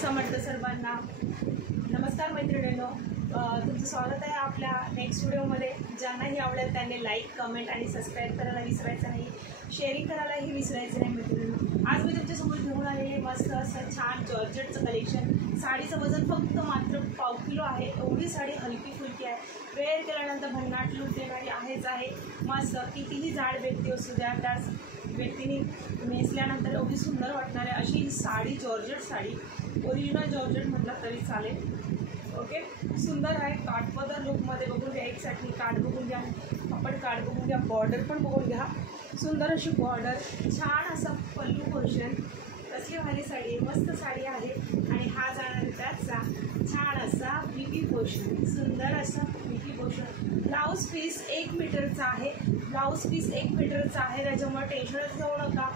समर्थ सर्वांना. नमस्कार मैत्रिणींनो, तुमचं स्वागत आहे आपल्या नेक्स्ट व्हिडिओमध्ये. ज्यांनाही आवडेल त्यांनी लाईक, कमेंट आणि सबस्क्राईब करायला विसरायचं नाही, शेअरिंग करायलाही विसरायचं नाही मैत्रिणींनो. आज मी तुमच्यासमोर घेऊन आलेले मस्त असं छान जॉर्जेटचं कलेक्शन. साडीचं वजन फक्त मात्र 1/2 किलो आहे. एवढी साडी हलकी फुलकी आहे, वेअर केल्यानंतर भन्नाट लूक देणारी आहेच आहे. मस्त कितीही जाड व्यक्ती असू द्या, त्याच व्यक्तीने नेसल्यानंतर एवढी सुंदर वाटणार आहे अशी ही sari, georgette sari. Original georgette म्हटलं तरी चालेल. ओके, सुंदर आहे. काठपदर लुकमध्ये बघून घ्या. एकसाठी काठ बघून घ्या, आपण काठ बघून घ्या, बॉर्डर पण बघून घ्या. सुंदर अशी बॉर्डर, छान असा पल्लू पोर्शन. कसली भारी साडी आहे, मस्त साडी आहे. आणि हा जाणार त्याचा छान असा बीबी पोर्शन, सुंदर असा बीबी पोर्शन. ब्लाऊज पीस 1 मीटरचा आहे. ब्लाऊज पीस 1 मीटरचा आहे, त्याच्यामुळे टेन्शनच घेऊ नका.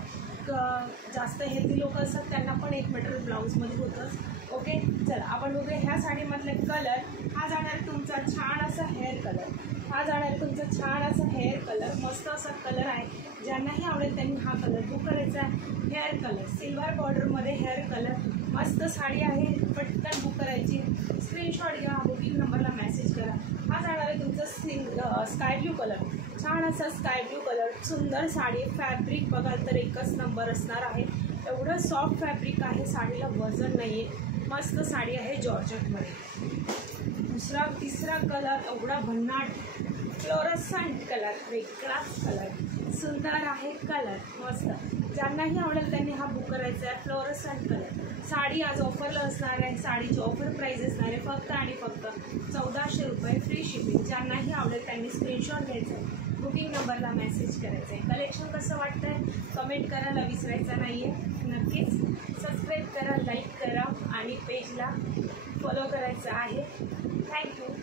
जास्त हेल्दी लोक असतात त्यांना पण 1 मीटर ब्लाऊजमध्ये होतंच. ओके, चला आपण बघूया ह्या साडीमधले कलर. हा जाणार तुमचा छान असा हेअर कलर. हा जाणार तुमचा छान असा हेअर कलर. मस्त असा कलर आहे. ज्यांनाही आवडेल त्यांनी हा कलर बुक करायचा आहे. हेअर कलर सिल्वर बॉर्डरमध्ये हेअर कलर. मस्त साडी आहे, पटकन बुक करायची. स्क्रीनशॉट घ्या, बुकिंग नंबरला मेसेज करा. हा जाणार आहे तुमचा स्काय ब्ल्यू कलर. छान असा स्काय ब्ल्यू कलर. सुंदर साडी. फॅब्रिक बघाल तर एकच नंबर असणार आहे. एवढं सॉफ्ट फॅब्रिक आहे, साडीला वजन नाही आहे. मस्त साडी आहे जॉर्जेटमध्ये. तिसरा कलर एवढा भन्नाट फ्लोरसंट कलर, वेगळाच कलर. सुंदर आहे कलर, मस्त. ज्यांनाही आवडेल त्यांनी हा बुक करायचा आहे. Fluorescent colour. साडी आज ऑफरला असणार आहे. साडीची ऑफर प्राईस असणार आहे फक्त आणि फक्त 1400 रुपये, फ्री शिपिंग. ज्यांनाही आवडेल त्यांनी स्क्रीनशॉट घ्यायचा आहे, बुकिंग नंबरला मेसेज करायचं आहे. कलेक्शन कसं वाटतं आहे कमेंट करायला विसरायचं नाही आहे. नक्कीच सबस्क्राईब करा, लाईक करा आणि पेजला फॉलो करायचं आहे. थँक्यू.